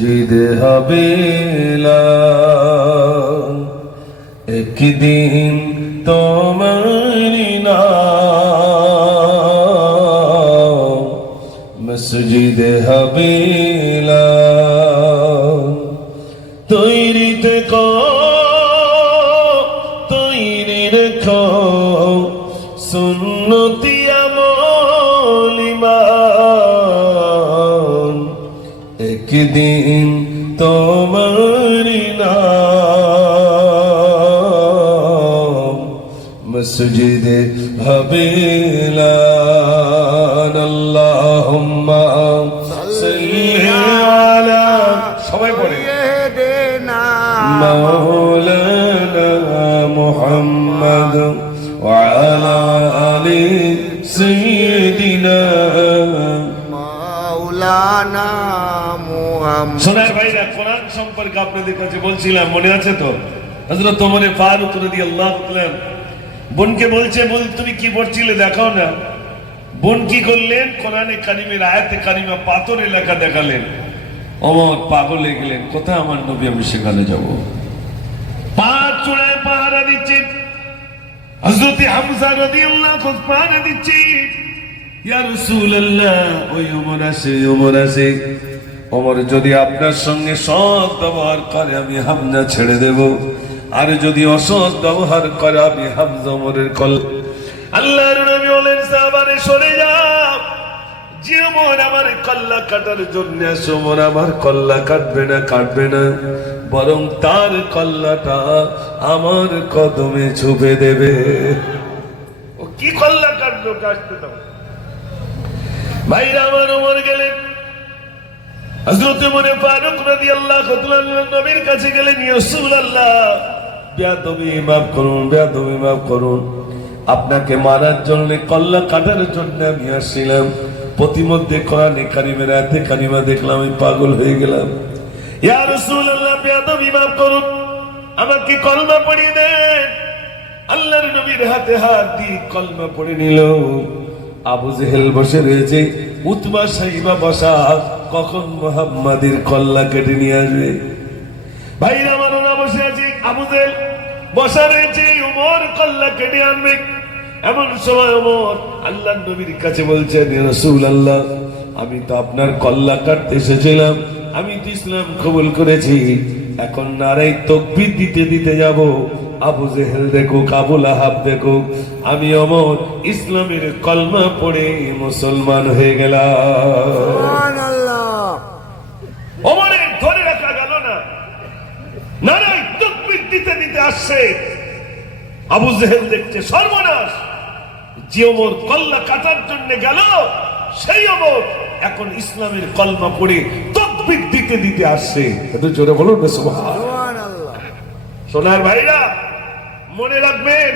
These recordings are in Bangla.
জিদে হবে একদিন তোমারি নাম মসজিদে হবে তৈরি থেকো তৈরি রেখো সুন্নতি আমল ঈমান একদিন তোমারি নাম মসজিদে হবে আল্লাহুম্মা সাল্লি আলা সবাই পড়ে মাওলানা মুহাম্মদ ওয়া আলা আলি সাইয়্যিদিনা মাওলানা মুহাম্মদ। সোনার ভাইরা, কোরআন সম্পর্কে আপনাদের কাছে বলছিলাম, মনে আছে তো? হযরত ওমর ফারুক রাদিয়াল্লাহু তাআলা বোনকে বলছে, বল তুমি কি পড়ছিলে দেখাও না। বোন কি করলেন? কোরআনে কারিমের আয়াতে কারিমা পাথরে লেখা দেখালেন। ওমর পাগল হয়ে গেলেন, কোথায় আমার নবী, আমি সেখানে যাবো। পা চূড়ায় পাহারা দিচ্ছে। হযরত হামজা রাদিয়াল্লাহু আনহু পাহারা দিচ্ছে। ইয়া রাসূলুল্লাহ, ওই ওমর আসে, ওমর আসে। ওমর যদি আপনার সঙ্গে সৎ ব্যবহার করে আমি হামজা ছেড়ে দেব, আর যদি অসৎ ব্যবহার করে আমি হামজা ওমরের কল। আল্লাহর নবী বলেন, সাহাবারে সরে যাও, যে ওমর আমার কল্লা কাটার জন্য আসে, ওমর আমার কল্লা কাটবে না, কাটবে না, বরং তার কল্লাটা আমার কদমে ছুপে দেবে। ও কি কল্লা কাটলো, কাটতে দাও। ভাইরা আমার, ওমর গেলেন। হযরত ওমর ফারুক রাদিয়াল্লাহু তাআলা নবীর কাছে গেলেন, ইয়া রাসূলুল্লাহ, বেয়াদবি মাফ করুন, বেয়াদবি মাফ করুন, আপনাকে মারার জন্য কল্লা কাটার জন্য আমি আসছিলাম, প্রতিমধ্যে কোরআনে কারিমের আয়াতে কারিমা দেখলাম, আমি পাগল হয়ে গেলাম। ইয়া রাসূলুল্লাহ, বেয়াদবি মাফ করুন, আমাকে কলমা পড়িয়ে দেন। আল্লাহর নবীর হাতে হাত দিয়ে কলমা পড়ে নিল। আবু জেহেল বসে রয়েছে, উতবা সাইবা বসা, কখন মুহাম্মাদের কল্লা কেটে নিয়ে আসবে। ভাইরা আমার, ওরা বসে আছে, আবু জেহেল বসা রয়েছে, ওমর কল্লা কেটে আনবে। এমন সময় ওমর আল্লাহর নবীর কাছে বলছেন, ইয়া রাসূলুল্লাহ, আমি তো আপনার কল্লা কাটতে এসেছিলাম, আমি তো ইসলাম কবুল করেছি, এখন নারায়ে তাকবীর দিতে দিতে যাব। আবু জেহেল দেখুক, আবু লাহাব দেখুক, আমি ওমর ইসলামের কলমা পড়ে মুসলমান হয়ে গেলাম। সুবহানাল্লাহ। ওমরের ধরে রাখা গেল না, নারায়ে তাকবীর দিতে দিতে আসছে। আবু জেহেল দেখছে সর্বনাশ, যে ওমর কল্লা কাটার জন্য গেল, সেই ওমর এখন ইসলামের কলমা পড়ে তাকবীর দিতে দিতে আসছে। এত জোরে বলুন না সুবহানাল্লাহ। সোনার ভাইরা, মনে রাখবেন,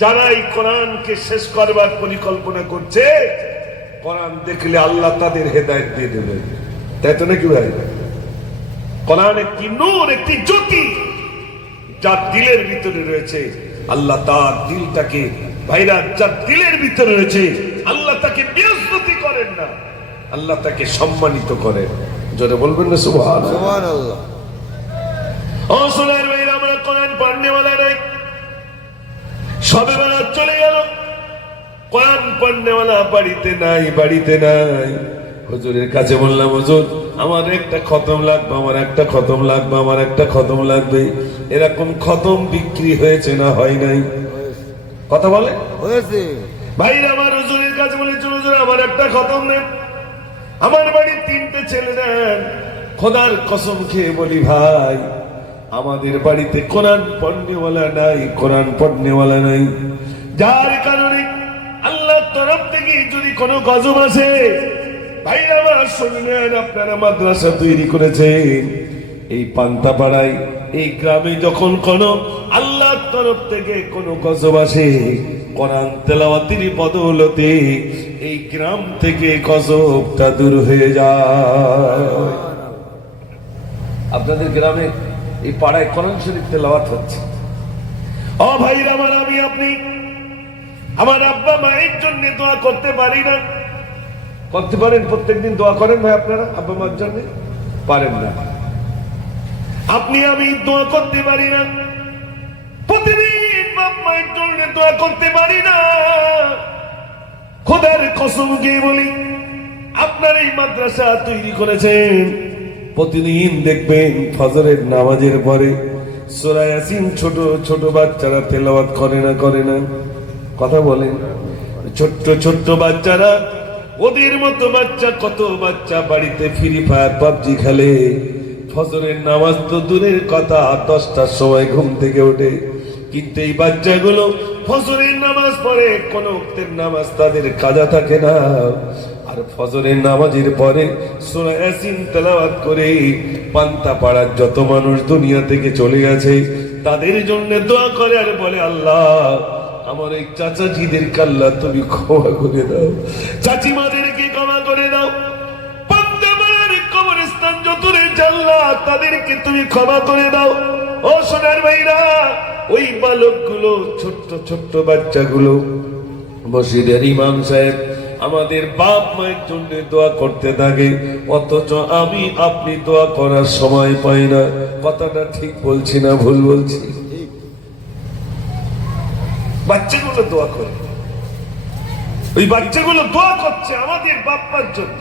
যারা এই কোরআনকে শেষ করবার পরিকল্পনা করছে, কোরআন দেখলে আল্লাহ তাদের হেদায়েত দিয়ে দেবে, তাই তো নাকি ভাই? কোরআন একটি নূর, একটি জ্যোতি, যার দিলের ভিতরে রয়েছে, আল্লাহ তার দিলটাকে, ভাইরা, যার দিলের ভিতরে রয়েছে, আল্লাহ তাকে বেইজ্জতি করেন না, আল্লাহ তাকে সম্মানিত করেন। জোরে বলবেন না সুবহানাল্লাহ। ও সোনার ভাইরা, আমরা কোরআন পড়নেওয়ালা নাই, সবে বরাত চলে গেল, কোরআন পড়নেওয়ালা বাড়িতে নাই, বাড়িতে নাই। হুজুরের কাছে বললাম, হুজুর আমার একটা খতম লাগবে, আমার একটা খতম লাগবে, আমার একটা খতম লাগবে। এরকম খতম বিক্রি হয়েছে না হয় নাই? কথা বলে হয়েছে। ভাইরা আমার, হুজুরের কাছে বলেছে, হুজুর আমার একটা খতম নেন, আমার বাড়ির 3টে ছেলে নেন। খোদার কসম খেয়ে বলি ভাই, আমাদের বাড়িতে কোরআন পড়নেওয়ালা নাই, কোরআন পড়নেওয়ালা নাই। যার কারণে আল্লাহর তরফ থেকে যদি কোনো গজব আসে, ভাইরা আমার শুনলেন, আপনারা মাদ্রাসা তৈরি করেছেন, এই পান্তাপাড়ায়, এই গ্রামে যখন কোনো আল্লাহর তরফ থেকে কোনো গজব আসে, কোরআন তেলাওয়াতের বদৌলতে এই গ্রাম থেকে গজবটা দূর হয়ে যায়। আপনাদের গ্রামে এই পাড়ায় কোরআন শরীফ তেলাওয়াত হচ্ছে। ও ভাইরা আমার, আমি আপনি আমার আব্বা মায়ের জন্য দোয়া করতে পারি না? করতে পারেন? প্রত্যেকদিন দোয়া করেন ভাই আপনারা আব্বা মার জন্য? পারেন না। আপনি আমি দোয়া করতে পারি না, প্রতিদিন বাপ মায়ের জন্য দোয়া করতে পারি না। খোদার কসম দিয়ে বলি, আপনার এই মাদ্রাসা তৈরি করেছেন, প্রতিদিন দেখবেন ফজরের নামাজের পরে সূরা ইয়াসিন ছোট ছোট বাচ্চারা তেলাওয়াত করে না? কথা বলেন। ছোট্ট ছোট্ট বাচ্চারা, ওদের মতো বাচ্চা কত বাচ্চা বাড়িতে ফ্রি ফায়ার পাবজি খেলে, ফজরের নামাজ তো দূরের কথা, 10টার সময় ঘুম থেকে ওঠে। কিন্তু এই বাচ্চাগুলো ফজরের নামাজ পড়ে, কোন ওয়াক্তের নামাজ তাদের কাজা থাকে না, আর ফজরের নামাজের পরে সূরা ইয়াসিন তেলাওয়াত করে পান্তা পাড়ার যত মানুষ দুনিয়া থেকে চলে গেছে তাদের জন্য দোয়া করে আর বলে, আল্লাহ আমার এই চাচাজিদেরকে আল্লাহ তুমি ক্ষমা করে দাও, চাচিমাদেরকে ক্ষমা করে দাও, পান্তা পাড়ার কবরস্থান যত রয়েছে আল্লাহ তাদেরকে তুমি ক্ষমা করে দাও। ও সোনার ভাইরা, ওই বালকগুলো, ছোট্ট ছোট্ট বাচ্চাগুলো, মসজিদের ইমাম সাহেব আমাদের বাপ মায়ের জন্য দোয়া করতে থাকে, অথচ আমি আপনি দোয়া করার সময় পাই না। কথাটা ঠিক বলছি না ভুল বলছি? বাচ্চাগুলো দোয়া করে, ওই বাচ্চাগুলো দোয়া করছে আমাদের বাপ মার জন্য।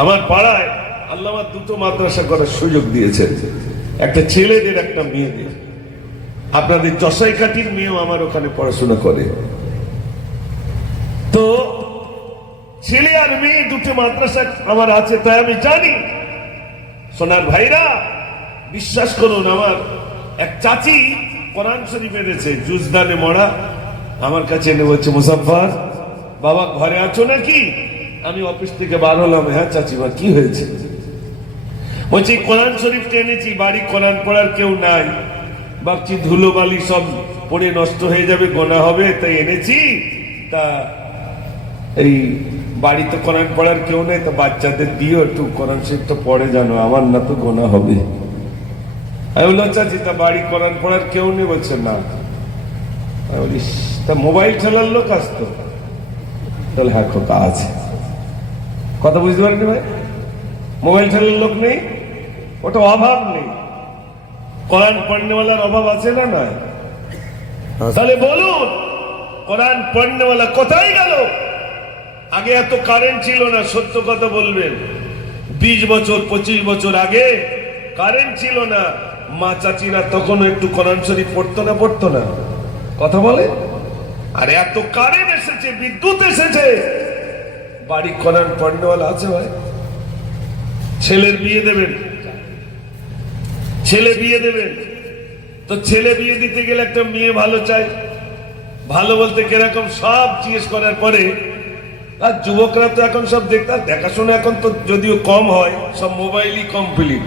আমার পাড়ায় আল্লামা দুটো মাদ্রাসা করার সুযোগ দিয়েছেন, একটা ছেলেদের একটা মেয়েদের। আপনাদের জসাইকাঠির মেয়েও আমার ওখানে পড়াশোনা করে। তো ছেলে আর মেয়ে দুটো মাদ্রাসা আমার আছে, তাই আমি জানি। সোনার ভাইরা, বিশ্বাস করুন, আমার এক চাচি কোরআন শরীফ এনেছে জুজদানে মরা, আমার কাছে এনে বলছে, মুসাফফর বাবা ঘরে আছো নাকি? আমি অফিস থেকে বার হলাম, হ্যাঁ চাচিমা কি হয়েছে? বলছি কোরআন শরীফ এনেছি, বাড়ি কোরআন পড়ার কেউ নাই, ভাবছি ধুলো বালি সব পড়ে নষ্ট হয়ে যাবে, গোনা হবে, তাই এনেছি। তা এই বাড়িতে কোরআন পড়ার কেউ নেই, তো বাচ্চাদের দিও একটু কোরআন শরীফটা পড়ে জানো, আমার না তো গোনা হবে। আমি বললাম, চাচি তা বাড়ি কোরআন পড়ার কেউ নেই? বলছে না। আমি বলি, তা মোবাইল খেলার লোক আসতো? তাহলে হ্যাঁ খোকা আছে। কথা বুঝতে পারেনি ভাই? মোবাইল খেলার লোক নেই, ওটা অভাব নেই, কোরআন পড়নেওয়ালার অভাব আছে না? না। তাহলে বলুন, কোরআন পড়নেওয়ালা কোথায় গেল? আগে এত কারেন্ট ছিল না, সত্য কথা বলবেন। 20 বছর 25 বছর আগে কারেন্ট ছিল না, মা চাচিরা তখনও একটু কোরআন শরীফ পড়তো না? কথা বলে। আর এত কারেন্ট এসেছে, বিদ্যুৎ এসেছে, বাড়ি কোরআন পড়নেওয়ালা আছে ভাই? ছেলের বিয়ে দেবেন, ছেলে বিয়ে দেবেন, তো ছেলে বিয়ে দিতে গেলে একটা মেয়ে ভালো চাই। ভালো বলতে কিরকম সব জিজ্ঞেস করার পরে, আর যুবকরা তো এখন সব দেখাশোনা এখন তো যদিও কম হয়, সব মোবাইলই কমপ্লিট।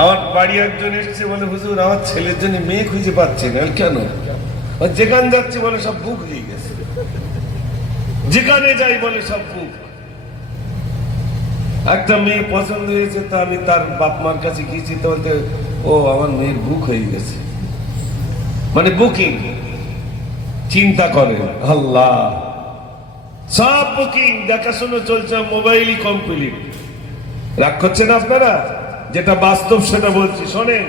আমার বাড়ি একজন এসছে, বলে হুজুর আমার ছেলের জন্য মেয়ে খুঁজে পাচ্ছে না। কেন? যেখানে যাচ্ছে বলে সব বুক হয়ে গেছে, যেখানে যাই বলে সব বুক। একটা মেয়ে পছন্দ হয়েছে, তা আমি তার বাপ মার কাছে গিয়েছি, তো বলতে, ও আমার মেয়ের বুক হয়ে গেছে, মানে বুকিং। চিন্তা করে আল্লাহ, সব বুকিং, দেখাশোনা চলছে, মোবাইলই কমপ্লিট। রাগ করছেন আপনারা? যেটা বাস্তব সেটা বলছি, শোনেন।